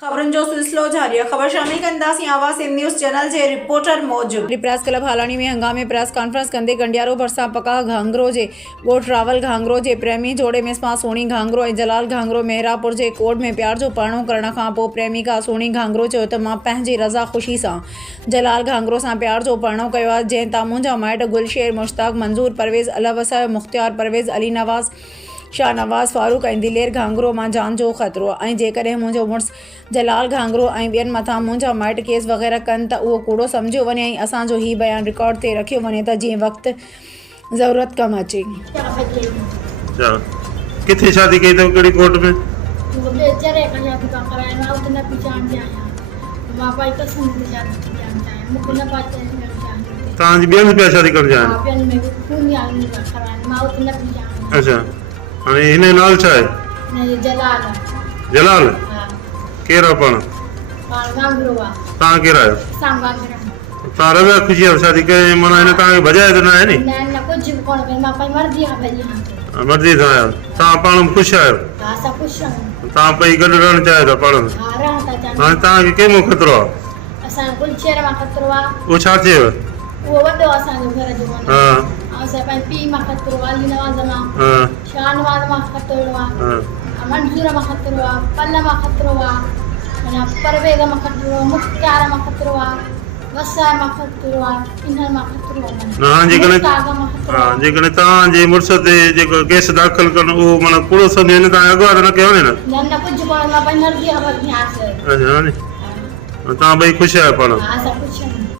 खबरन जो सिलसिलो जारी है। खबर शामिल कंदासीं आवाज़ न्यूज़ चैनल जे रिपोर्टर मौजूद प्रेस क्लब हालानी में हंगामे प्रेस कॉन्फ्रेंस कंदे गंडियारो भरसा पका घांगरो जे ॻोठ रावल घांगरो जे प्रेमी जोड़े में सोनी घांगरो ऐं जलाल घांगरो मेहरापुर जे कोर्ट में प्यार जो पाणो करण खां पोइ प्रेमिका सोनी घांगरो चयो त मां पंहिंजी रज़ा ख़ुशी सां जलाल घांगरो सां प्यार जो पाणो कयो आहे, जंहिं तां मुंहिंजा माइट गुलशेर मुश्ताक मंज़ूर परवेज़ अलवसा मुख्तियार परवेज़ अली नवाज़ शाहनवाज़ फारूक ऐं दिलेर घांगरो मां जान जो ख़तरो ऐं जेकॾहिं मुंहिंजो मुड़ुसु जलाल घांगरो ऐं ॿियनि मथां मुंहिंजा माइट केस वग़ैरह कनि त उहो कूड़ो सम्झियो वञे ऐं असांजो हीउ बयानु रिकॉर्ड ते रखियो वञे त जीअं वक़्तु ज़रूरत कमु अचे। किथे शादी कई अथव, कहिड़ी कोर्ट में? तव्हांजी ॿियनि पिया शादी करणु चाहिनि? अच्छा, हाणे हिन जो नालो छा आहे? जलाल। केरु आहे पाण? तव्हां केरु आहियो? तव्हां रविया ख़ुशी आहे शादी कई, माना हिन तव्हांखे भॼाए त न आहे नी? मर्ज़ी सां आहियो तव्हां, पाण ख़ुशि आहियो? तव्हां ॿई गॾु रहणु चाहियो था पाण में? हाणे तव्हांखे कंहिंमो ख़तरो आहे? उहो छा चयव? हा पी मां खतरो अली नवाज़ मां शाहनवाज़ मां खतरो मंजूर मां खतरो पल मां खतरो माना परवेज़ मां खतरो मुख्तियार मां खतरो वसा मां खतरो इन्हनि मां खतरो जेकॾहिं तव्हांजे मुड़ुस ते जेको केस दाख़िल करणु उहो माना पूरो सम्झे न, तव्हां अॻुवाट न कयो न? कुझु कोन, मां पंहिंजी मर्ज़ी ख़बर थी। अच्छा, तव्हां ॿई ख़ुशि आहियो पाण?